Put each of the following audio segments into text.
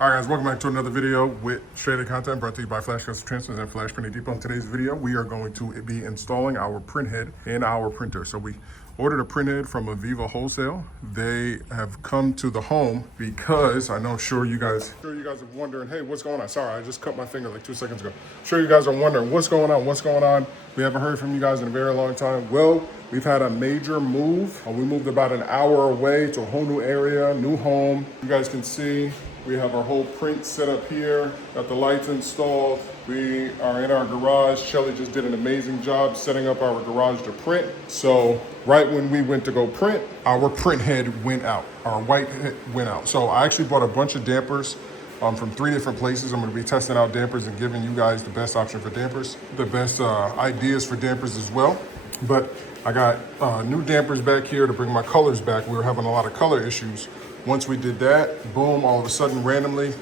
All right, guys, welcome back to another video with straight content brought to you by Flash Custom Transfers and Flash Printing Depot. In today's video, we are going to be installing our print head in our printer. So we ordered a print head from Aviva Wholesale. They have come to the home because I know, sure you guys are wondering, hey, what's going on? Sorry, I just cut my finger like 2 seconds ago. Sure you guys are wondering what's going on. We haven't heard from you guys in a very long time. Well, we've had a major move. We moved about an hour away to a whole new area, new home. You guys can see we have our whole print set up here, got the lights installed. We are in our garage. Shelly just did an amazing job setting up our garage to print. So right when we went to go print, our print head went out, our white head went out. So I actually bought a bunch of dampers from 3 different places. I'm gonna be testing out dampers and giving you guys the best option for dampers, the best ideas for dampers as well. But I got new dampers back here to bring my colors back. We were having a lot of color issues. Once we did that, boom, all of a sudden, randomly,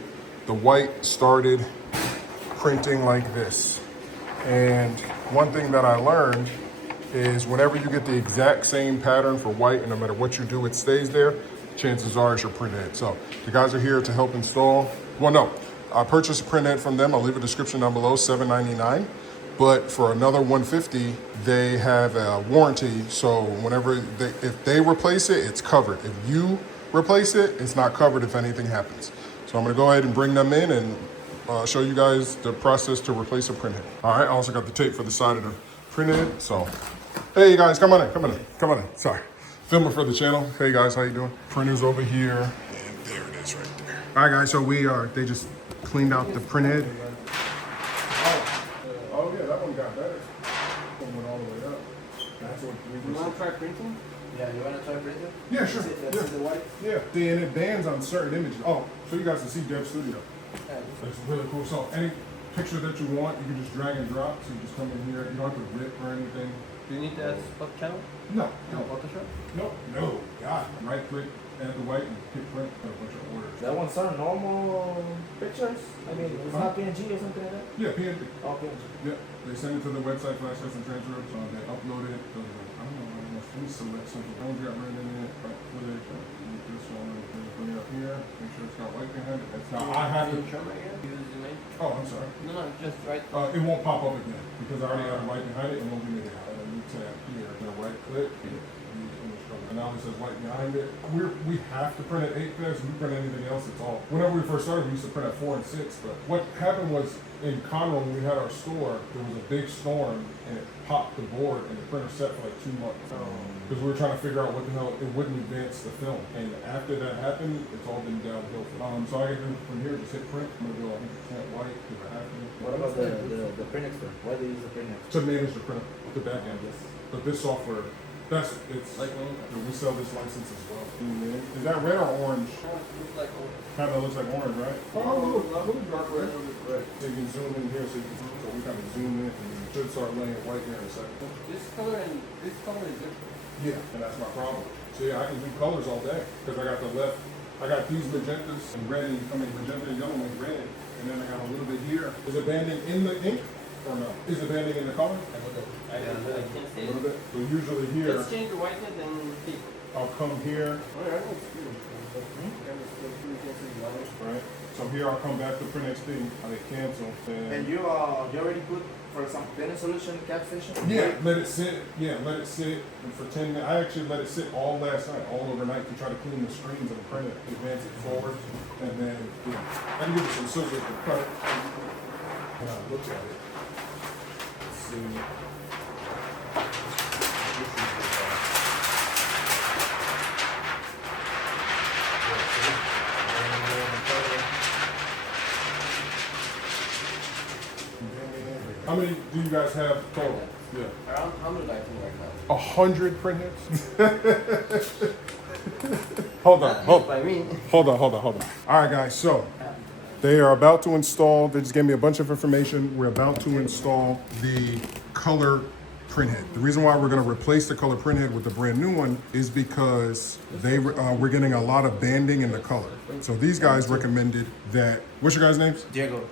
the white started printing like this. And one thing that I learned is whenever you get the exact same pattern for white, and no matter what you do, it stays there, chances are it's your print head. So the guys are here to help install. Well, no, I purchased a print head from them. I'll leave a description down below, $7.99. But for another $150, they have a warranty. So whenever if they replace it, it's covered. If you replace it, it's not covered if anything happens. So I'm gonna go ahead and bring them in and show you guys the process to replace a print head. All right, I also got the tape for the side of the print head. So, hey guys, come on in. Sorry, filming for the channel. Hey guys, how you doing? Printer's over here, and there it is right there. All right guys, so they just cleaned out the print head. Oh yeah, that one got better. One went all the way up. That's what we You want to try printing? Yeah, you want to try printing? Yeah, sure. That's the white? Yeah, and it bans on certain images. Oh, so you guys can see Dev Studio. Yeah. That's really cool. So any picture that you want, you can just drag and drop. So you just come in here. You don't have to rip or anything. Do you need that spot channel? No. Photoshop? No. God. Right click, add the white, and hit print. Got a bunch of orders. That one's on normal pictures? I mean, it's not PNG or something like that? Yeah, PNG. Oh, PNG. Yeah, they send it to the website, Flash Custom Transfer. So they upload it. I don't know. Let me select something. I got rid in it. Right footage. This one. Bring it up here. Make sure it's got white behind it. It's not. I have it. Oh, I'm sorry. No, just right. It won't pop up again because I already have white behind it. It won't be there. And then you tab here. Then right click. And now it says white behind it. We have to print at 8 pairs. We print anything else, it's all. Whenever we first started, we used to print at 4 and 6. But what happened was in Conroe, when we had our store, there was a big storm and it popped the board and the printer set for like 2 months. Because we were trying to figure out what the hell, it wouldn't advance the film. And after that happened, it's all been downhill. So I can do from here, just hit print. I'm gonna do 100% white because I have to. What about the print expert? Why do you use the print expert? To manage the printer, the back end. But this software, it's Like we sell this license as well. Is that red or orange? like orange. Kind of looks like orange, right? Oh, a little dark red. So you can zoom in here, so we kind of zoom in, and you should start laying white here in a second. This color and this color is different. Yeah, and that's my problem. So yeah, I can do colors all day because I got these magentas and red, and magenta and yellow and red, and then I got a little bit here. Is it banding in the ink or no? Is it banding in the color? I can't A say little bit. So usually here, Let's change the white head and keep. I'll come here. Right. So here I'll come back to print XD. I hit cancel. And you already put, for example, Penny Solution cap station? Yeah, let it sit. Yeah, let it sit. And for 10 minutes, I actually let it sit all last night, all overnight, to try to clean the screens and print it, advance it forward, and then I can give it some scissors to cut it. And I look at it. Let's see. How many do you guys have total? Yeah. Around 100 I think right now. 100 print heads? Hold on. By me. Hold on. All right, guys, so they are about to install, they just gave me a bunch of information. We're about to install the color print head. The reason why we're gonna replace the color print head with the brand new one is because we're getting a lot of banding in the color. So these guys recommended that, what's your guys' names? Diego.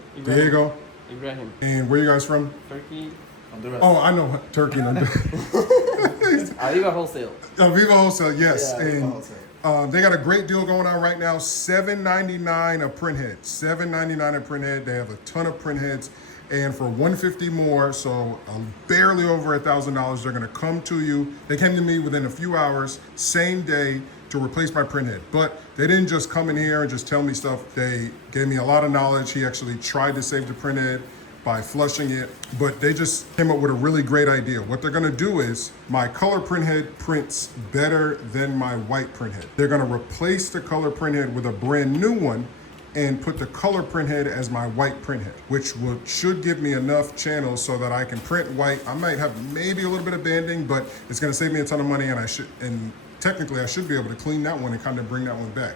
Ibrahim. And where are you guys from? Turkey. Honduras. Oh, I know Turkey and Honduras. Aviva Wholesale. Aviva Wholesale, yes. Yeah, and Wholesale. They got a great deal going on right now. $7.99 a print head. $7.99 a print head. They have a ton of print heads. And for $150 more, so barely over $1,000, they're gonna come to you. They came to me within a few hours, same day, to replace my print head. But they didn't just come in here and just tell me stuff. They gave me a lot of knowledge. He actually tried to save the print head by flushing it, but they just came up with a really great idea. What they're gonna do is, my color print head prints better than my white print head. They're gonna replace the color print head with a brand new one and put the color print head as my white print head, which should give me enough channels so that I can print white. I might have maybe a little bit of banding, but it's gonna save me a ton of money, and technically I should be able to clean that one and kind of bring that one back.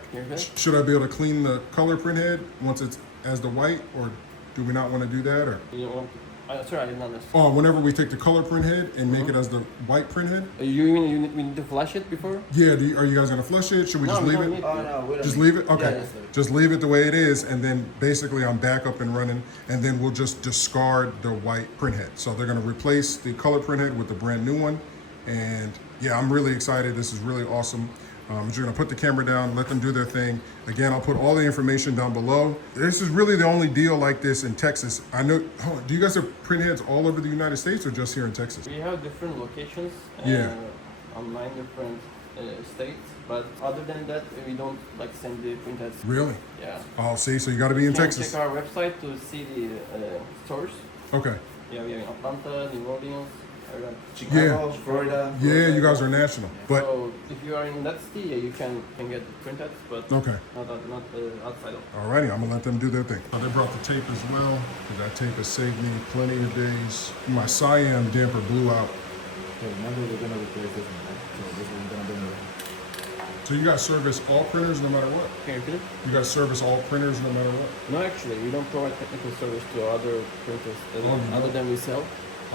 Should I be able to clean the color print head once it's as the white, or do we not want to do that? Or You don't want to, sorry, I didn't understand. oh, whenever we take the color print head and make it as the white print head? You mean we need to flash it before? Yeah, are you guys gonna flush it? Should we just we leave don't it? need Oh to. no, we don't. Just need- leave it? Okay. Yeah, just leave it. Just leave it the way it is, and then basically I'm back up and running, and then we'll just discard the white print head. So they're gonna replace the color print head with the brand new one. And yeah, I'm really excited. This is really awesome. I'm just gonna put the camera down, let them do their thing. Again, I'll put all the information down below. This is really the only deal like this in Texas. I know, do you guys have print heads all over the United States or just here in Texas? We have different locations. Yeah. On 9 different states, but other than that, we don't like send the print heads. Really? Yeah. Oh, see, so you gotta be in You can Texas. check our website to see the stores. Okay. Yeah, we have in Atlanta, New Orleans, Ireland. Chicago, Florida. Yeah, you guys are national. But, So if you are in that city, you can get the print heads, but okay. not outside of. Alrighty, I'm gonna let them do their thing. They brought the tape as well, because that tape has saved me plenty of days. My Siam damper blew out. Okay, remember we're gonna replace this one, right? So this one we're gonna bring it. So you guys service all printers no matter what? Can you repeat it? You guys service all printers no matter what? No, actually, we don't provide technical service to other printers you other don't? than we sell.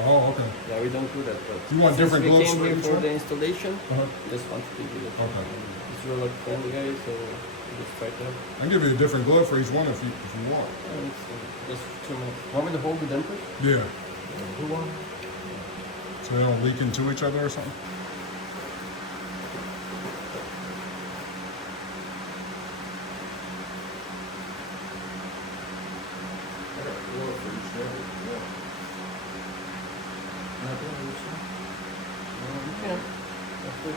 Oh, okay. Yeah, we don't do that. But You want since different we gloves came for here each for one? the installation, Uh-huh. just want to do it. Okay. It's real like friendly guy, so we just try to. I can give you a different glove for each one if you want. It's just too much. Want me to hold the damper? Yeah. Who won? So they don't leak into each other or something? You can. That's good.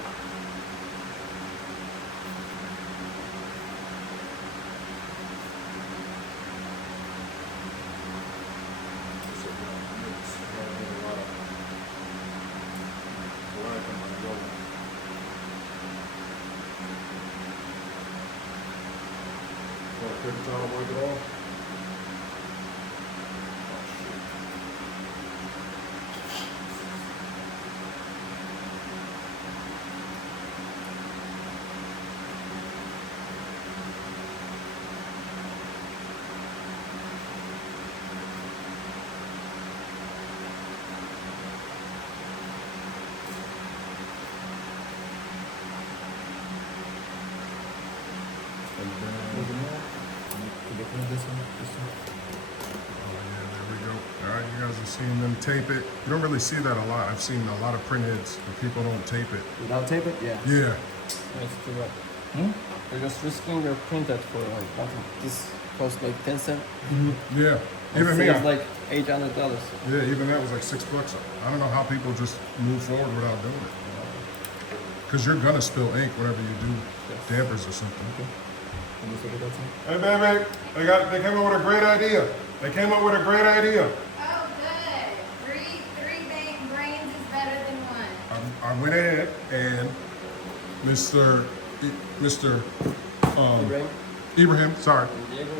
There we go. All right, you guys are seeing them tape it. You don't really see that a lot. I've seen a lot of print heads where people don't tape it. Without tape it? Yeah. Yeah. That's too bad. You're just risking your printed for like nothing. This costs like 10 cents. Yeah. It Even me. saves like $800. Yeah, even that was like $6. I don't know how people just move forward without doing it. Because you're gonna spill ink whenever you do dampers or something. Can you look at that thing? Hey, baby, they came up with a great idea. They came up with a great idea. Oh, good. Three brains is better than one. I went ahead and Mr. Ibrahim, Ibrahim, sorry, Diego,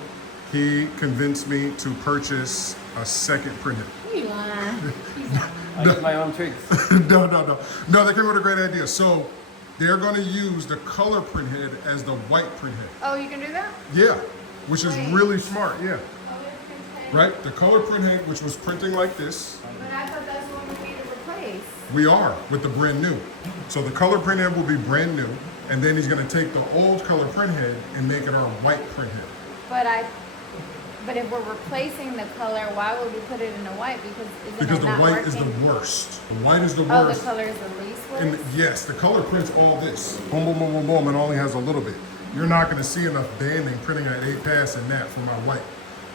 he convinced me to purchase a second print head. You lying. I got my own tricks. No, they came up with a great idea. So they're going to use the color print head as the white print head. Oh, you can do that? Yeah, which is Wait. really smart. Yeah, Color print head? right. The color print head, which was printing like this, But I thought that's the one we need to replace. we are with the brand new. So the color print head will be brand new, and then he's going to take the old color print head and make it our white print head. But But if we're replacing the color, why would we put it in the white? Because it the not white is working? the worst. The white is the Oh, the worst. color is the least worst? And yes, the color prints all this. Boom, boom, boom, boom, boom. It only has a little bit. You're not going to see enough banding printing at 8 pass in that for my white.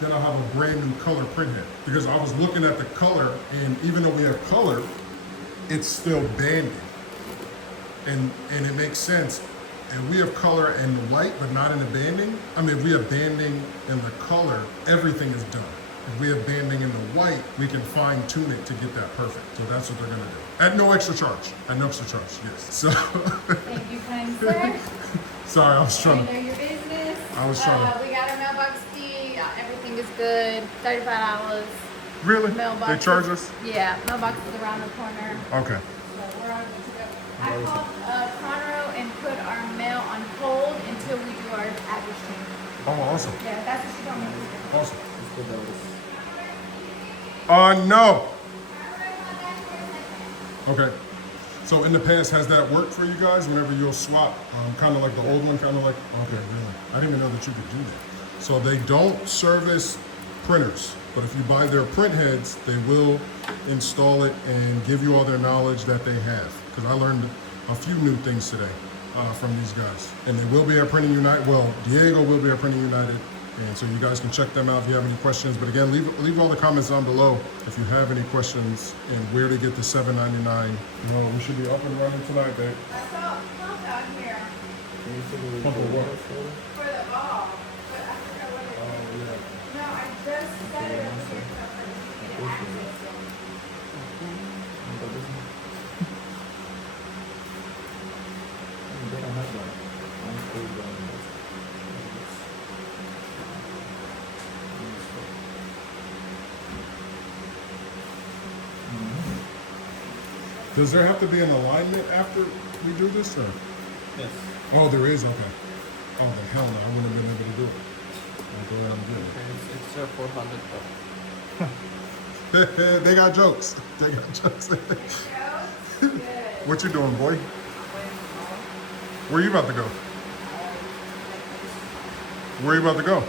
Then I'll have a brand new color print head. Because I was looking at the color, and even though we have color, it's still banding. And it makes sense. And we have color in the white, but not in the banding. I mean, if we have banding in the color, everything is done. If we have banding in the white, we can fine tune it to get that perfect. So that's what they're gonna do. At no extra charge. At no extra charge, yes. So, Thank you, kind sir. sorry, I was I trying know to. your business. I was trying to. We got our mailbox key. Everything is good. $35. Really? Mailbox. They charge us? Yeah, mailbox is around the corner. Okay. So we're on good to go. I called Conroe and put our mail on hold until we do our address change. Oh, awesome. Yeah, that's what she told me to do. Awesome. Let's put down this. No. Okay. So in the past, has that worked for you guys whenever you'll swap? Kind of like the old one, kind of like, okay, really? I didn't even know that you could do that. So they don't service printers, but if you buy their print heads, they will install it and give you all their knowledge that they have. Because I learned a few new things today from these guys. And they will be at Printing United. Well, Diego will be at Printing United. And so you guys can check them out if you have any questions. But again, leave all the comments down below if you have any questions and where to get the $7.99. Well, we should be up and running tonight, babe. I saw a pump out here Can you see the Pump of what? for the ball, but I forgot what it Oh, is. yeah. No, I just set it up here so I could get access to it. They don't have that. I'm cool down there. Does there have to be an alignment after we do this? Or? Yes. Oh, there is? Okay. Oh, the hell no. I wouldn't have been able to do it. I'll go around and do It's extra 400 it. They got jokes. They got jokes. Good. What you doing, boy? Where you about to go? Where you about to go?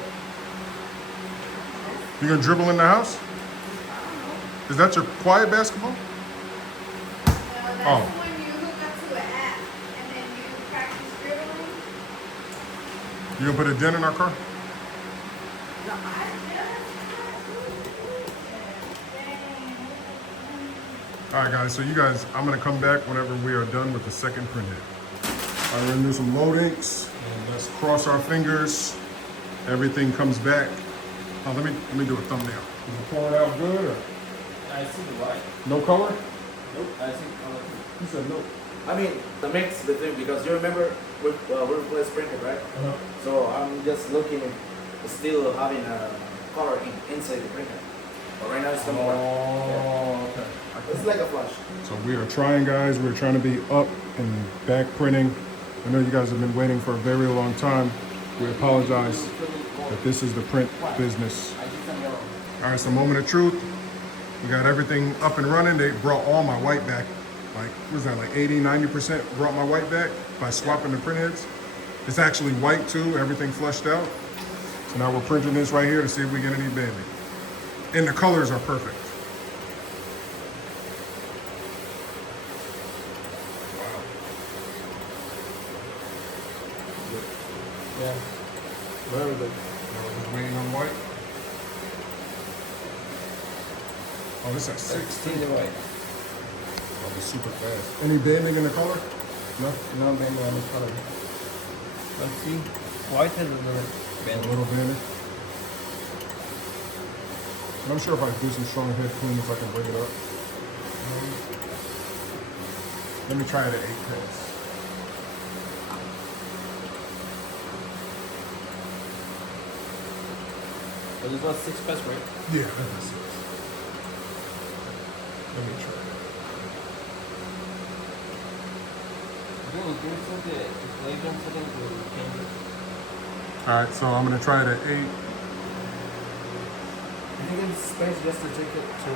You gonna dribble in the house? Is that your quiet basketball? No, that's Oh. when you hook up to an app and then you practice dribbling. You gonna put a dent in our car? No, I just. All right, guys. So you guys, I'm gonna come back whenever we are done with the second print head. All right, we're gonna do some load inks, and let's cross our fingers. Everything comes back. Oh, let me do a thumbnail. Is it pouring out good or I see the white. no color? Nope. I see color. He said no. I mean, the mix between, because you remember we replaced printer, right? Uh-huh. So I'm just looking, still having a color inside the printer. But right now it's coming out. Oh, okay. It's like a flash. So we are trying, guys. We're trying to be up and back printing. I know you guys have been waiting for a very long time. We apologize that this is the print business. I see some yellow. All right, so moment of truth. We got everything up and running. They brought all my white back. Like, what was that, like 80, 90% brought my white back by swapping the print heads. It's actually white too, everything flushed out. So now we're printing this right here to see if we get any banding. And the colors are perfect. Yeah. Very good. Now we're just waiting on white. Oh, this is 16. the white. Oh, it's super fast. Any banding in the color? No? No, maybe on the color. Let's see. White has a little A bend. little banding. And I'm sure if I do some strong head cleans, I can break it up. Let me try it at 8 pass. So this was 6 pass, right? Yeah, that's 6. Let me try it. Do you think the equation settings will change it? Alright, so I'm gonna try it at 8. You think it's space just to take it to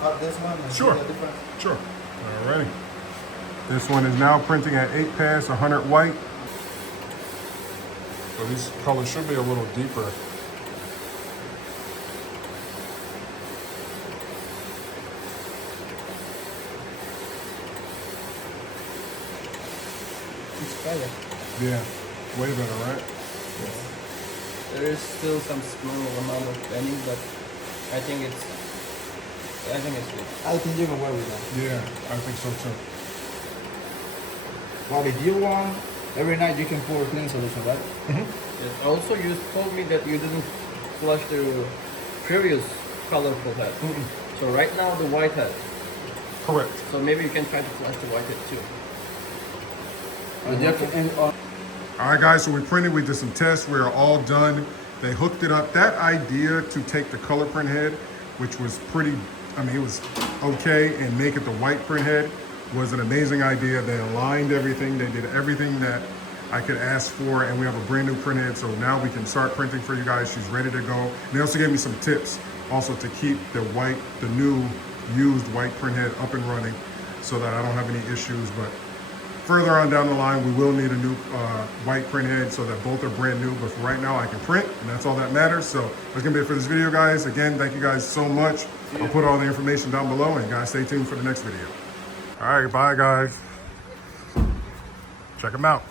cut this one and Sure. see the difference? Sure. Alrighty. This one is now printing at 8 pass, 100 white. So these colors should be a little deeper better. Yeah, way better, right? There is still some small amount of bending, but I think it's good. I think you can work with that. Yeah, I think so too. But if you want, every night you can pour a clean solution, right? Yes. Also, you told me that you didn't flush the previous colorful head. So right now the white head. Correct. So maybe you can try to flush the white head too. All right, guys, so we printed, we did some tests, we are all done. They hooked it up. That idea to take the color print head, which was pretty, I mean, it was okay, and make it the white print head was an amazing idea. They aligned everything. They did everything that I could ask for, and we have a brand new print head, so now we can start printing for you guys. She's ready to go. And they also gave me some tips also to keep the new used white print head up and running so that I don't have any issues. But further on down the line, we will need a new white print head so that both are brand new. But for right now, I can print, and that's all that matters. So that's gonna be it for this video, guys. Again, thank you guys so much. I'll put all the information down below, and guys, stay tuned for the next video. All right, bye, guys. Check them out.